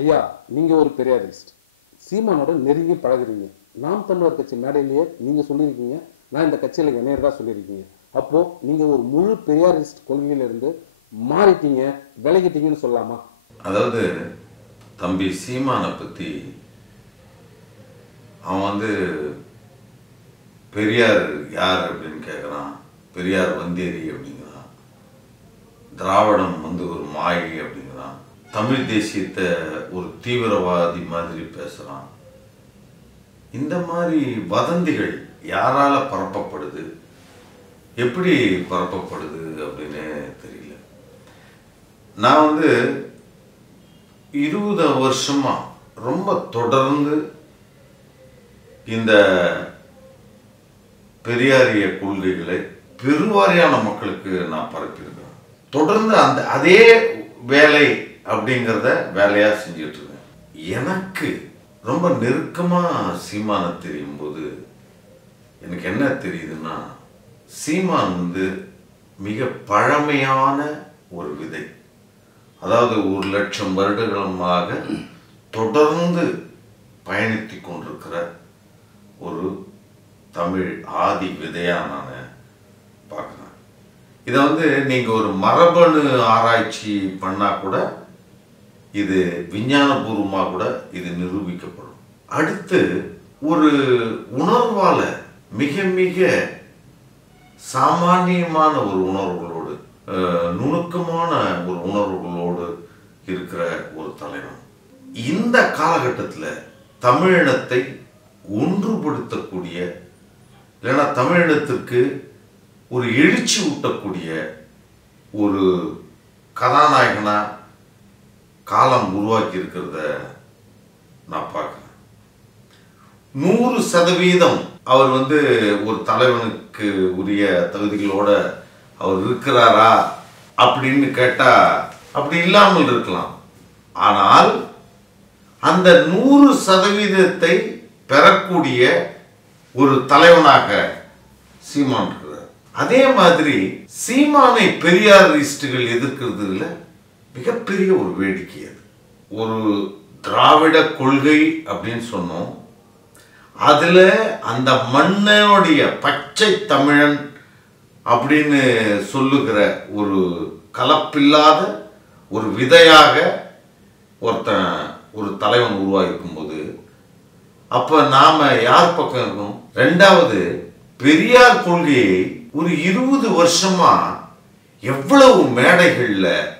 ஐயா நீங்கள் ஒரு பெரியாரிஸ்ட். சீமானோட நெருங்கி பழகுறீங்க. நாம் தமிழர் கட்சி மேடையிலேயே நீங்கள் சொல்லியிருக்கீங்க. நான் இந்த கட்சியில் இணையதாக சொல்லியிருக்கீங்க. அப்போது நீங்கள் ஒரு முழு பெரியாரிஸ்ட் கொள்கையிலிருந்து மாறிட்டீங்க விலகிட்டீங்கன்னு சொல்லலாமா? அதாவது தம்பி சீமானை பற்றி அவன் வந்து பெரியார் யார் அப்படின்னு கேட்குறான் பெரியார் வந்தேரி அப்படிங்கிறான். திராவிடம் வந்து ஒரு மாயை அப்படின்னு தமிழ் தேசியத்தை ஒரு தீவிரவாதி மாதிரி பேசுகிறான் இந்த மாதிரி வதந்திகள் யாரால் பரப்பப்படுது? எப்படி பரப்பப்படுது அப்படின்னு தெரியல. நான் வந்து இருபது வருஷமா ரொம்ப தொடர்ந்து இந்த பெரியாரிய கொள்கைகளை பெருவாரியான மக்களுக்கு நான் பரப்பியிருக்கிறேன். தொடர்ந்து அந்த அதே வேலை அப்படிங்கிறத வேலையாக செஞ்சுட்டு இருக்கேன் எனக்கு ரொம்ப நெருக்கமாக சீமான தெரியும் போது எனக்கு என்ன தெரியுதுன்னா சீமான் வந்து மிக பழமையான ஒரு விதை. அதாவது ஒரு லட்சம் வருடங்களமாக தொடர்ந்து பயணித்து கொண்டிருக்கிற ஒரு தமிழ் ஆதி விதையாக நான் பார்க்குறேன். இதை வந்து நீங்கள் ஒரு மரபணு ஆராய்ச்சி பண்ணால் கூட இது விஞ்ஞானபூர்வமாக கூட இது நிரூபிக்கப்படும். அடுத்து ஒரு உணர்வால் மிக மிக சாமானியமான ஒரு உணர்வுகளோடு நுணுக்கமான ஒரு உணர்வுகளோடு இருக்கிற ஒரு தலைவன். இந்த காலகட்டத்தில் தமிழினத்தை ஒன்றுபடுத்தக்கூடிய இல்லைன்னா தமிழினத்திற்கு ஒரு எழுச்சி ஊட்டக்கூடிய ஒரு கதாநாயகனா காலம் உருவாக்கி இருக்கிறத நான் பார்க்குறேன். நூறு சதவீதம் அவர் வந்து ஒரு தலைவனுக்கு உரிய தகுதிகளோட அவர் இருக்கிறாரா அப்படின்னு கேட்டால் அப்படி இல்லாமல் இருக்கலாம். ஆனால் அந்த நூறு சதவீதத்தை பெறக்கூடிய ஒரு தலைவனாக சீமான் இருக்கிறார். அதே மாதிரி சீமானை பெரியாரிஸ்டுகள் இல்லை மிகப்பெரிய ஒரு வேடிக்கை அது. ஒரு திராவிட கொள்கை அப்படின்னு சொன்னோம். அதில் அந்த மண்ணனுடைய பச்சை தமிழன் அப்படின்னு சொல்லுகிற ஒரு கலப்பில்லாத ஒரு விதையாக ஒருத்தன் ஒரு தலைவன் உருவாகிருக்கும்போது அப்போ நாம் யார் பக்கம் இருக்கணும்? ரெண்டாவது பெரியார் கொள்கையை ஒரு இருபது வருஷமாக எவ்வளவு மேடைகளில்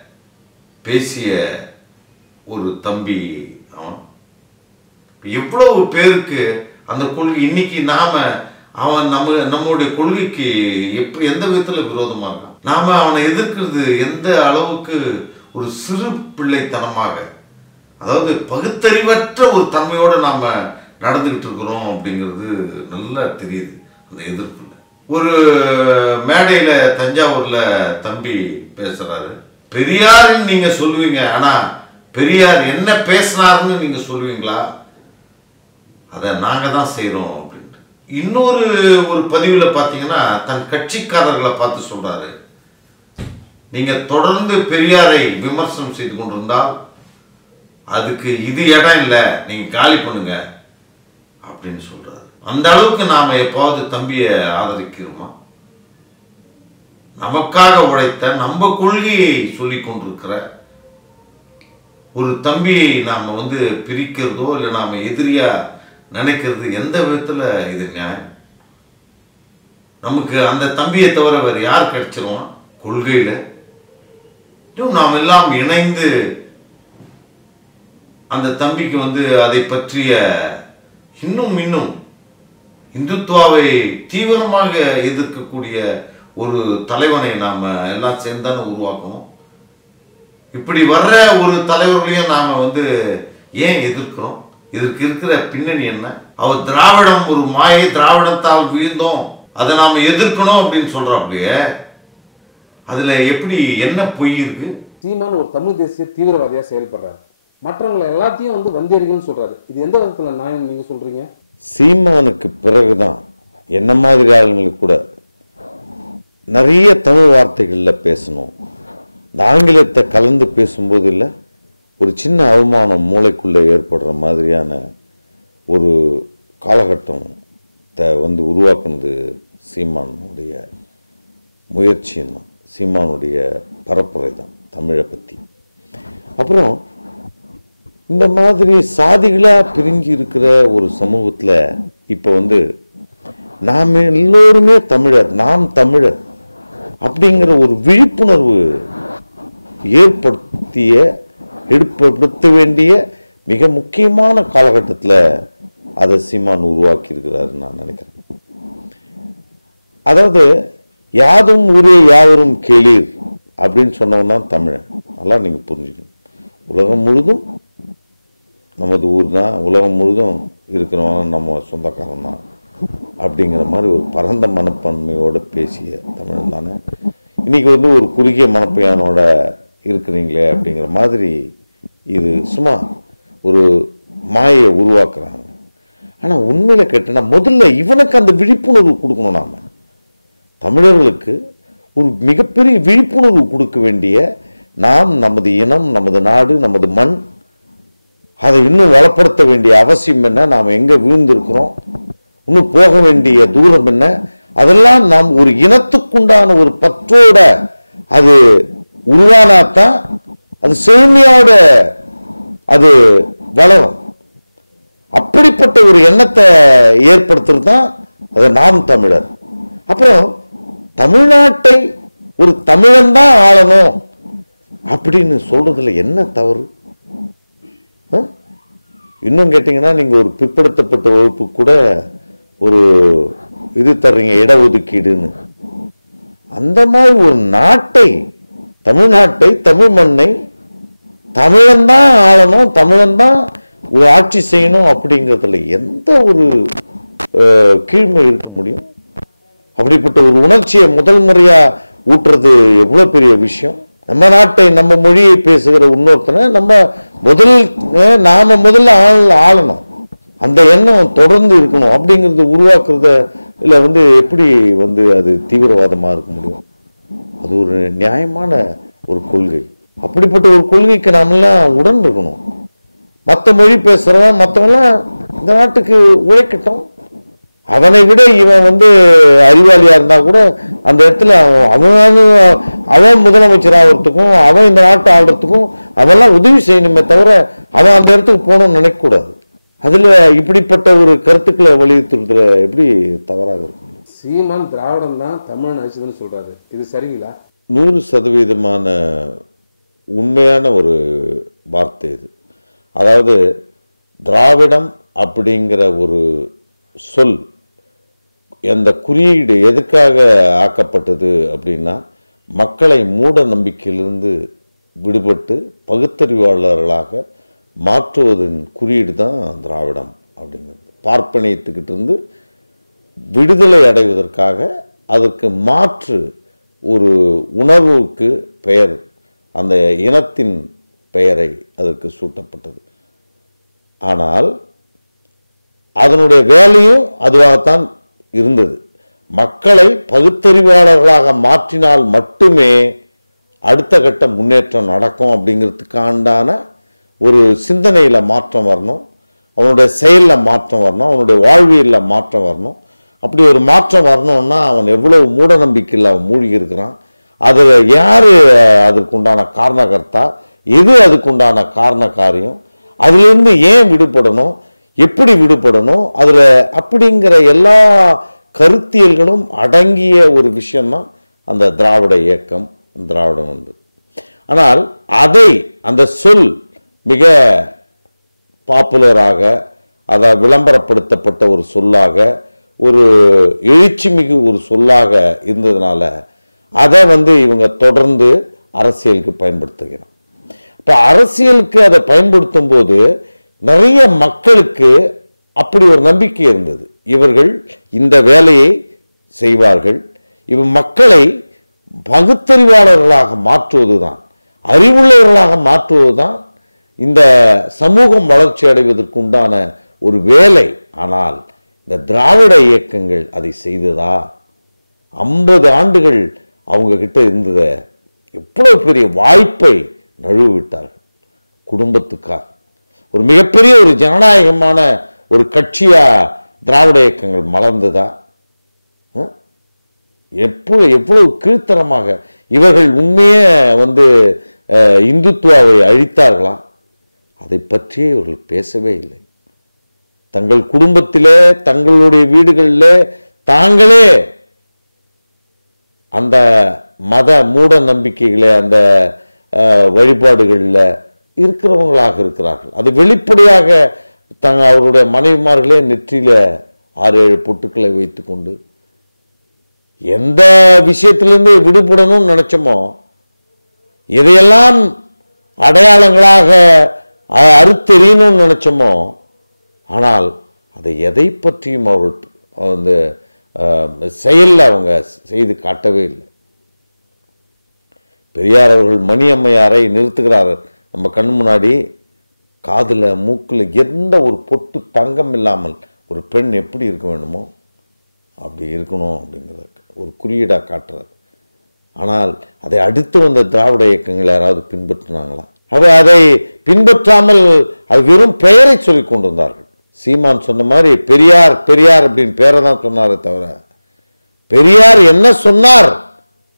பேசிய ஒரு தம்பி அவன். எவ்வளவு பேருக்கு அந்த கொள்கை இன்னைக்கு நாம அவன் நம்ம நம்மளுடைய கொள்கைக்கு எப்படி எந்த விதத்துல விரோதமா இருக்கான்? நாம அவனை எதிர்க்கிறது எந்த அளவுக்கு ஒரு சிறு பிள்ளைத்தனமாக? அதாவது பகுத்தறிவற்ற ஒரு தன்மையோட நாம நடந்துகிட்டு இருக்கிறோம் அப்படிங்கிறது நல்லா தெரியுது அந்த எதிர்ப்புல. ஒரு மேடையில தஞ்சாவூர்ல தம்பி பேசுறாரு. பெரியாருன்னு நீங்க சொல்லுவீங்க ஆனா பெரியார் என்ன பேசினாருன்னு நீங்க சொல்லுவீங்களா? அதை நாங்க தான் செய்கிறோம் அப்படின்ட்டு. இன்னொரு ஒரு பதிவில் பார்த்தீங்கன்னா தன் கட்சிக்காரர்களை பார்த்து சொல்றாரு. நீங்க தொடர்ந்து பெரியாரை விமர்சனம் செய்து கொண்டிருந்தால் அதுக்கு இது இடம் இல்லை நீங்க காலி பண்ணுங்க அப்படின்னு சொல்றாரு. அந்த அளவுக்கு நாம எப்பாவது தம்பியை ஆதரிக்கிறோமா? நமக்காக உழைத்த நம்ம கொள்கையை சொல்லிக் கொண்டிருக்கிற ஒரு தம்பியை நாம வந்து பிரிக்கிறதோ இல்லை நாம எதிரியா நினைக்கிறது எந்த விதத்துல இது நியாயம்? நமக்கு அந்த தம்பியை தவிர வேற யார் கிடைச்சிருவான் கொள்கையில? இன்னும் நாம் எல்லாம் இணைந்து அந்த தம்பிக்கு வந்து அதை பற்றிய இன்னும் இன்னும் இந்துத்துவாவை தீவிரமாக எதிர்க்கக்கூடிய ஒரு தலைவனை நாம எல்லாம் சேர்ந்தானே உருவாக்கணும். இப்படி வர்ற ஒரு தலைவர்களையும் நாம வந்து ஏன் எதிர்க்கிறோம்? இதற்கு இருக்கிற பின்னணி என்ன? அவர் திராவிடம் ஒரு மாயை திராவிடத்தால் வீழ்ந்தோம். அதை நாம எதிர்க்கணும் அப்படின்னு சொல்றாப்லையே அதுல எப்படி என்ன பொய் இருக்கு? சீமான் ஒரு தமிழ் தேசிய தீவிரவாதியா செயல்படுறாரு. மற்றவங்களை எல்லாத்தையும் வந்து வந்தேரிகள்னு சொல்றாரு. இது எந்த விதத்துல நியாயம் நீங்க சொல்றீங்க? சீமானுக்கு பிறகுதான் என்ன மாதிரி ஆளுங்களுக்கு கூட நிறைய தமிழ் வார்த்தைகளில் பேசணும். இந்த ஆங்கிலத்தை கலந்து பேசும்போது இல்லை ஒரு சின்ன அவமானம் மூளைக்குள்ளே ஏற்படுற மாதிரியான ஒரு காலகட்டத்தை வந்து உருவாக்குனது சீமானுடைய முயற்சியும் தான் சீமானுடைய பரப்புரை தான் தமிழை பற்றி அப்புறம் இந்த மாதிரி சாதிகளாக பிரிஞ்சு இருக்கிற ஒரு சமூகத்தில் இப்போ வந்து நாம் எல்லோருமே தமிழர் நாம் தமிழர். அப்படிங்கிற ஒரு விழிப்புணர்வு ஏற்படுத்திய ஏற்படுத்த வேண்டிய மிக முக்கியமான காலகட்டத்தில் அதை சீமான் உருவாக்கி இருக்கிறாருன்னு நான் நினைக்கிறேன். அதாவது யாதும் ஊரே யாவரும் கேளீர் அப்படின்னு சொன்னவன் தான் தமிழன். நல்லா நீங்கள் புரிஞ்சுக்கணும். உலகம் முழுதும் நமது ஊர் தான் உலகம் முழுதும் இருக்கிறவன் நம்ம சொந்தக்காரன் தான். அப்படிங்கிற மாதிரி ஒரு பரந்த மனப்பான்மையோடு பேசிய தமிழன் தானே இன்னைக்கு வந்து ஒரு குறுகிய மனப்பையானோட இருக்கிறீங்களே அப்படிங்கிற மாதிரி இது சும்மா ஒரு மாயை உருவாக்குறாங்க. ஆனால் உண்மையில் கேட்டனா முதல்ல இவனுக்கு அந்த விழிப்புணர்வு கொடுக்கணும் நாம. தமிழர்களுக்கு ஒரு மிகப்பெரிய விழிப்புணர்வு கொடுக்க வேண்டிய நாம் நமது இனம் நமது நாடு நமது மண் அதை இன்னும் வளப்படுத்த வேண்டிய அவசியம் என்ன? நாம் எங்கே விழுந்திருக்கிறோம்? இன்னும் போக வேண்டிய தூரம் என்ன? அதெல்லாம் நாம் ஒரு இனத்துக்குண்டான ஒரு பற்றோட அது உருவானாத்தான் அது செழுமையோட அது வளரும். அப்படிப்பட்ட ஒரு எண்ணத்தை ஏற்படுத்துறது தான் அது நாம் தமிழர். அப்புறம் தமிழ்நாட்டை ஒரு தமிழன் தான் ஆளணும் அப்படின்னு சொல்றதுல என்ன தவறு? ஆ? இன்னும் கேட்டிங்கன்னா நீங்கள் ஒரு பிற்படுத்தப்பட்ட வகுப்பு கூட ஒரு இது தர்றீங்க இடஒதுக்கீடுன்னு. அந்த மாதிரி ஒரு நாட்டை தமிழ்நாட்டை தமிழ் மண்ணை தமிழன் தான் ஆளணும் தமிழன் தான் ஒரு ஆட்சி செய்யணும் அப்படிங்கிறதுல எந்த ஒரு கீழ்மை இருக்க முடியும்? அப்படிப்பட்ட ஒரு உணர்ச்சியை முதல் முறையாக ஊட்டுறது எவ்வளோ பெரிய விஷயம்? நம்ம நாட்டை நம்ம மொழியை பேசுகிற இன்னொருத்தனை நம்ம முதல் நாம் நாம முதல்ல ஆள் ஆளணும். அந்த எண்ணம் தொடர்ந்து இருக்கணும் அப்படிங்கிறது உருவாக்குறத இல்லை வந்து எப்படி வந்து அது தீவிரவாதமாக இருக்க முடியும்? அது ஒரு நியாயமான ஒரு கொள்கை. அப்படிப்பட்ட ஒரு கொள்கைக்கு நாமெல்லாம் உடன் இருக்கணும். மற்ற மொழி பேசுகிறவன் மற்றவெல்லாம் இந்த நாட்டுக்கு உழைக்கட்டும். அவனை விட இவன் வந்து அறிவாளியாக இருந்தால் கூட அந்த இடத்துல அவன் அவன் அவன் முதலமைச்சர் ஆகிறதுக்கும் அவன் இந்த நாட்டை ஆள்றதுக்கும் அவெல்லாம் உதவி செய்யணுமே தவிர அவன் அந்த இடத்துக்கு போகணும்னு நினைக்கக்கூடாது. அதுல இப்படிப்பட்ட ஒரு கருத்துக்களை வலியுறுத்துறதுல எப்படி தவறாக இருக்கும்? சீமான் திராவிடம் தான் தமிழன் அழிச்சதுன்னு சொல்றாரு. இது சரிங்களா? நூறு சதவீதமான உண்மையான ஒரு வார்த்தை இது. அதாவது திராவிடம் அப்படிங்கிற ஒரு சொல் அந்த குறியீடு எதுக்காக ஆக்கப்பட்டது அப்படின்னா மக்களை மூட நம்பிக்கையிலிருந்து விடுபட்டு பகுத்தறிவாளர்களாக மாற்றுவதன் குறியீடு தான் திராவிடம் அப்படிங்கிறது. பார்ப்பனியத்துக்கிட்ட இருந்து விடுதலை அடைவதற்காக அதற்கு மாற்று ஒரு உணர்வுக்கு பெயர் அந்த இனத்தின் பெயரை அதற்கு சூட்டப்பட்டது. ஆனால் அதனுடைய வேலையும் அதுவாகத்தான் இருந்தது. மக்களை பகுத்தறிவாளர்களாக மாற்றினால் மட்டுமே அடுத்த கட்ட முன்னேற்றம் நடக்கும் அப்படிங்கிறதுக்காண்டான ஒரு சிந்தனையில் மாற்றம் வரணும். அவனுடைய செயலில் மாற்றம் வரணும். அவனுடைய வாழ்வியலில் மாற்றம் வரணும். அப்படி ஒரு மாற்றம் வரணும்னா அவன் எவ்வளோ மூட நம்பிக்கையில் அவன் மூழ்கி இருக்கிறான் அதில் யார் அதற்குண்டான காரணகர்த்தா? எது அதுக்குண்டான காரண காரியம்? அதுலேருந்து ஏன் விடுபடணும்? எப்படி விடுபடணும்? அதில் அப்படிங்கிற எல்லா கருத்தியல்களும் அடங்கிய ஒரு விஷயம்தான் அந்த திராவிட இயக்கம் திராவிடம் என்பது ஆனால் அதை அந்த சொல் மிக பாப்புலராக அதை விளம்பரப்படுத்தப்பட்ட ஒரு சொல்லாக ஒரு எழுச்சி மிகு ஒரு சொல்லாக இருந்ததுனால அதை வந்து இவங்க தொடர்ந்து அரசியலுக்கு பயன்படுத்துகிறான் இப்போ அரசியலுக்கு அதை பயன்படுத்தும் போது நிறைய மக்களுக்கு அப்படி ஒரு நம்பிக்கை இருந்தது. இவர்கள் இந்த வேலையை செய்வார்கள். இவ மக்களை பகுத்தறிவாளர்களாக மாற்றுவது தான் அறிவுள்ளவர்களாக மாற்றுவதுதான் இந்த சமூகம் வளர்ச்சி அடைவதற்குண்டான ஒரு வேலை. ஆனால் இந்த திராவிட இயக்கங்கள் அதை செய்ததா? ஐம்பது ஆண்டுகள் அவங்க கிட்ட இருந்தத எவ்வளோ பெரிய வாய்ப்பை நழுவ விட்டார்கள் குடும்பத்துக்காக. ஒரு மிகப்பெரிய ஒரு ஜனநாயகமான ஒரு கட்சியாக திராவிட இயக்கங்கள் மலர்ந்ததா? ம்? எப்போ எவ்வளவு கீழ்த்தரமாக இவர்கள் உண்மையே வந்து இந்துத்துவாவை அழித்தார்களா? அதை பற்றியே இவர்கள் பேசவே இல்லை. தங்கள் குடும்பத்திலே தங்களுடைய வீடுகளிலே தாங்களே அந்த மத மூட நம்பிக்கைகளை அந்த வழிபாடுகளில் இருக்கிறவங்களாக இருக்கிறார்கள். அது வெளிப்படையாக தங்க அவருடைய மனைவிமார்களே நெற்றியில் ஆறு ஏழு பொட்டுக்களை வைத்துக்கொண்டு எந்த விஷயத்திலிருந்து விடுபடணும்னு நினைச்சோமோ இதையெல்லாம் அடையாளங்களாக அறுத்தெறியணும்னு நினச்சோமோ? ஆனால் அதை எதை பற்றியும் அவர்கள் வந்து செயலில் அவங்க செய்து காட்டவே இல்லை. பெரியார் அவர்கள் மணி அம்மையாரை நிறுத்துகிறார். நம்ம கண் முன்னாடி காதில் மூக்கில் எந்த ஒரு பொட்டு தங்கம் இல்லாமல் ஒரு பெண் எப்படி இருக்க வேண்டுமோ அப்படி இருக்கணும் அப்படிங்கிறத ஒரு குறியீடாக காட்டுறார். ஆனால் அதை அடுத்து வந்த திராவிட இயக்கங்கள் யாராவது பின்பற்றினாங்களா? அவர் அதை பின்பற்றாமல் அது வெறும் பெயரை கொண்டு கொண்டிருந்தார்கள். சீமான் சொன்ன மாதிரி பெரியார் பெரியார் அப்படின்னு பேரை தான் சொன்னாரே தவிர பெரியார் என்ன சொன்னார்?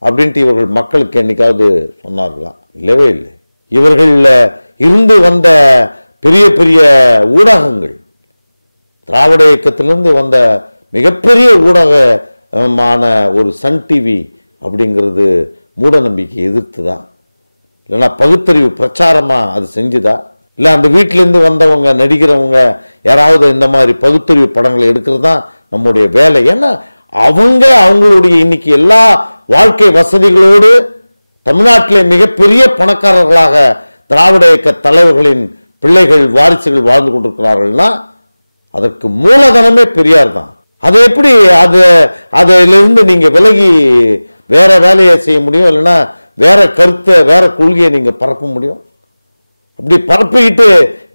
அப்படின்ட்டு இவர்கள் மக்களுக்கு என்னைக்காவது சொன்னார்களா? இல்லவே இல்லை. இவர்களில் இருந்து வந்த பெரிய பெரிய ஊடகங்கள் திராவிட இயக்கத்திலிருந்து வந்த மிகப்பெரிய ஊடகமான ஒரு சன் டிவி அப்படிங்கிறது மூட நம்பிக்கை தான் இல்லைன்னா பகுத்தறிவு பிரச்சாரமாக அது செஞ்சுதா? இல்லை அந்த வீட்டிலேருந்து வந்தவங்க நடிக்கிறவங்க யாராவது இந்த மாதிரி பகுத்தறிவு படங்களை எடுக்கிறது தான் நம்முடைய வேலை. ஏன்னா அவங்க அவங்களுடைய இன்னைக்கு எல்லா வாழ்க்கை வசதிகளோடு தமிழ்நாட்டிலே மிகப்பெரிய பணக்காரர்களாக திராவிட இயக்க தலைவர்களின் பிள்ளைகள் வாரிசுகள் வாழ்ந்து கொண்டிருக்கிறார்கள்னா அதற்கு மூலதனமே பெரியார் தான். அது எப்படி அது அதிலிருந்து நீங்கள் விலகி வேற வேலையை செய்ய முடியும்? இல்லைன்னா வேற கருத்தை வேற கொள்கையை நீங்க பரப்ப முடியும். அப்படி பரப்பிக்கிட்டு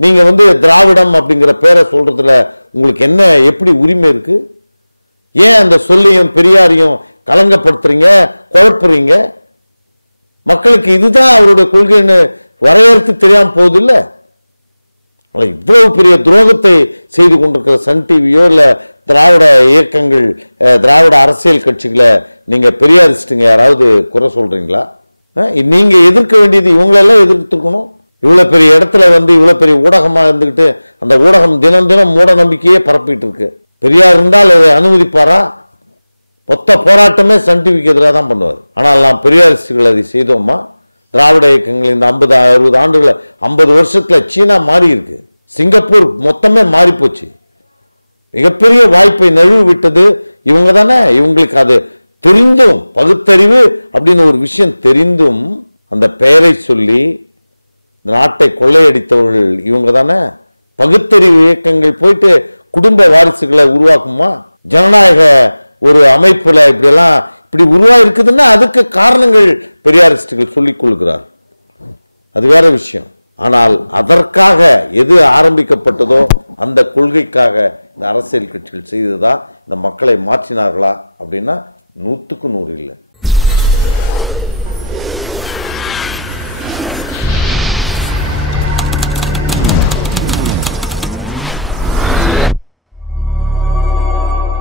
நீங்க வந்து திராவிடம் அப்படிங்கிற பேரை சொல்றதுல உங்களுக்கு என்ன எப்படி உரிமை இருக்கு? ஏன் அந்த சொல்லையும் பெரியாரையும் கலங்கப்படுத்துறீங்க குழப்புறீங்க? மக்களுக்கு இதுதான் அவருடைய கொள்கைன்னு வரையறுத்து தெரியாம போகுது இல்லை ஆனால் இவ்வளவு பெரிய துரோகத்தை செய்து கொண்டிருக்கிற சன் டிவியோ இல்லை திராவிட இயக்கங்கள் திராவிட அரசியல் கட்சிகளை நீங்கள் பெரியாரிஸ்ட்டுங்க யாராவது குறை சொல்கிறீங்களா நீங்கள் எதிர்க்க வேண்டியது இவங்களெல்லாம் எதிர்த்துக்கணும் இவ்வளோ பெரிய இடத்துல வந்து இவ்வளோ பெரிய ஊடகமாக இருந்துக்கிட்டு அந்த ஊடகம் தினம் தினம் மூட நம்பிக்கையே பரப்பிட்டு இருக்கு பெரியார் இருந்தால் அதை அனுமதிப்பாரா? மொத்த போராட்டமே சன் எதிராக தான் பண்ணுவார். ஆனால் நாம் பெரியாரிஸ்டுகள் அதை செய்தோமா? திராவிட இயக்கங்கள் இந்த ஐம்பது அறுபது ஆண்டுகளை ஐம்பது வருஷத்தில் சீனா மாறி இருக்கு சிங்கப்பூர் மொத்தமே மாறிப்போச்சு. மிகப்பெரிய வாய்ப்பை நழுவி விட்டது இவங்க தானே. இவங்களுக்கு அது தெரிந்தும் பகுத்தறிவு அப்படின்னு ஒரு விஷயம் தெரிந்தும் அந்த பெயரை சொல்லி இந்த நாட்டை கொள்ளையடித்தவர்கள் இவங்க தானே? பகுத்தறிவு இயக்கங்கள் போயிட்டு குடும்ப வாரிசுகளை உருவாக்குமா? ஜனநாயக ஒரு அமைப்புல இப்படியெல்லாம் இப்படி உருவா இருக்குதுன்னா அதுக்கு காரணங்கள் பெரியாரிஸ்டுகள் சொல்லிக் கொள்கிறார். அது வேற விஷயம். ஆனால் அதற்காக எது ஆரம்பிக்கப்பட்டதோ அந்த கொள்கைக்காக இந்த அரசியல் கட்சிகள் செய்ததா? இந்த மக்களை மாற்றினார்களா? அப்படின்னா நூற்றுக்கு நூறு இல்லை.